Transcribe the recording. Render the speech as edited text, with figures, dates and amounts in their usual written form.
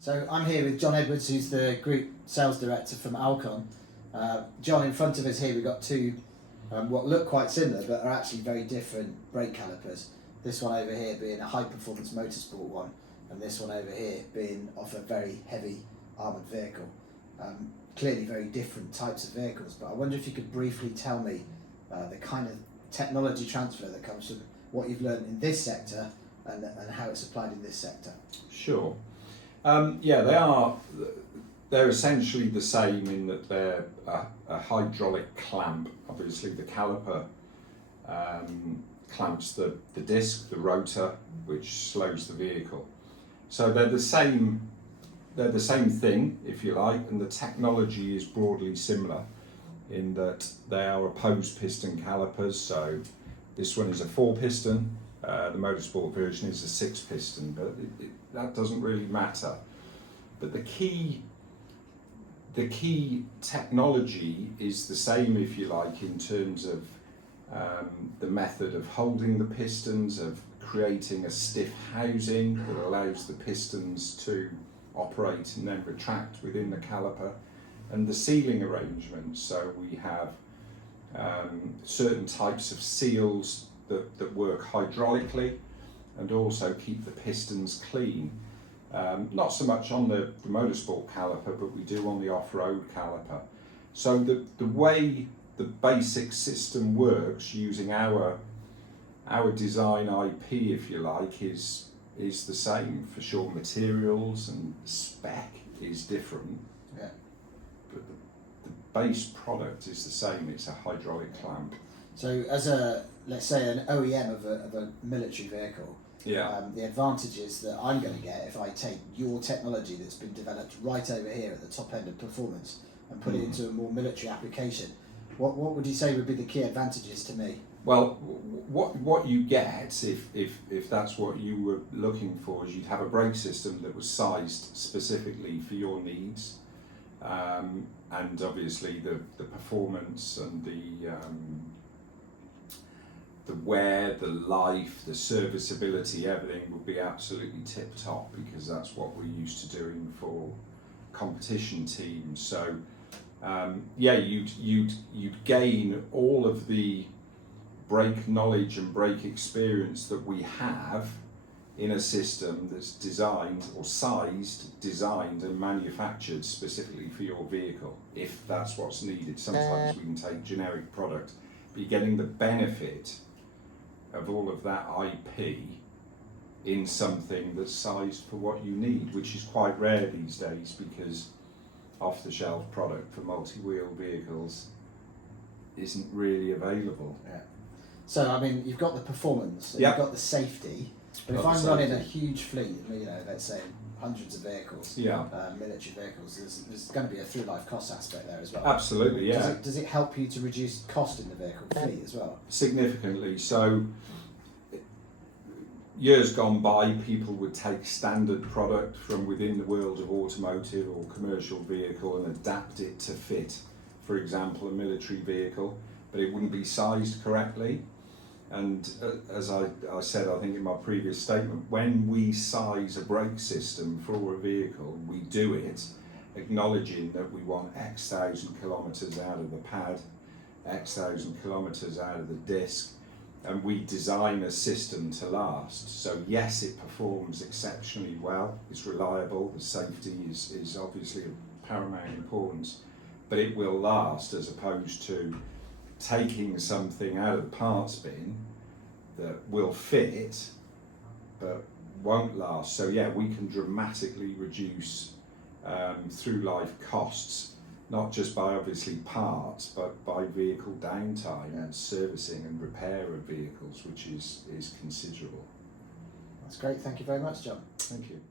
So I'm here with Jon Edwards, who's the Group Sales Director from Alcon. Jon, in front of us here we've got two what look quite similar but are actually very different brake calipers. This one over here being a high performance motorsport one, and this one over here being off a very heavy armoured vehicle. Clearly very different types of vehicles, but I wonder if you could briefly tell me the kind of technology transfer that comes from what you've learned in this sector and how it's applied in this sector. Sure. They're essentially the same in that they're a hydraulic clamp. Obviously the caliper clamps the disc, the rotor, which slows the vehicle. So they're the same thing, if you like, and the technology is broadly similar in that they are opposed piston calipers. So this one is a 4-piston, the motorsport version is a 6-piston, but that doesn't really matter. But the key technology is the same, if you like, in terms of the method of holding the pistons, of creating a stiff housing that allows the pistons to operate and then retract within the caliper, and the sealing arrangements. So we have certain types of seals that work hydraulically and also keep the pistons clean. Not so much on the motorsport caliper, but we do on the off-road caliper. So the way the basic system works using our design IP, if you like, is the same. For sure, materials and spec is different, Yeah. but the base product is the same. It's a hydraulic clamp. So as let's say an OEM of a military vehicle, the advantages that I'm going to get if I take your technology that's been developed right over here at the top end of performance and put it into a more military application, what would you say would be the key advantages to me? Well, what you get, if that's what you were looking for, is you'd have a brake system that was sized specifically for your needs, and obviously the performance and the wear, the life, the serviceability, everything would be absolutely tip top, because that's what we're used to doing for competition teams. So you'd gain all of the brake knowledge and brake experience that we have in a system that's designed or sized, designed and manufactured specifically for your vehicle, if that's what's needed. Sometimes we can take generic product, but you're getting the benefit of all of that IP in something that's sized for what you need, which is quite rare these days, because off-the-shelf product for multi-wheel vehicles isn't really available. Yeah. So I mean, you've got the performance, and you've got the safety, but if I'm running a huge fleet, let's say hundreds of vehicles, military vehicles, there's going to be a through-life cost aspect there as well. Absolutely, yeah. Does it help you to reduce cost in the vehicle fleet as well? Significantly. So years gone by, people would take standard product from within the world of automotive or commercial vehicle and adapt it to fit, for example, a military vehicle, but it wouldn't be sized correctly. And as I said, I think in my previous statement, when we size a brake system for a vehicle, we do it acknowledging that we want X thousand kilometres out of the pad, X thousand kilometres out of the disc, and we design a system to last. So yes, it performs exceptionally well, it's reliable, the safety is obviously of paramount importance, but it will last, as opposed to taking something out of the parts bin that will fit but won't last. So yeah, we can dramatically reduce through life costs, not just by obviously parts, but by vehicle downtime and servicing and repair of vehicles, which is considerable. That's great. Thank you very much, Jon. Thank you.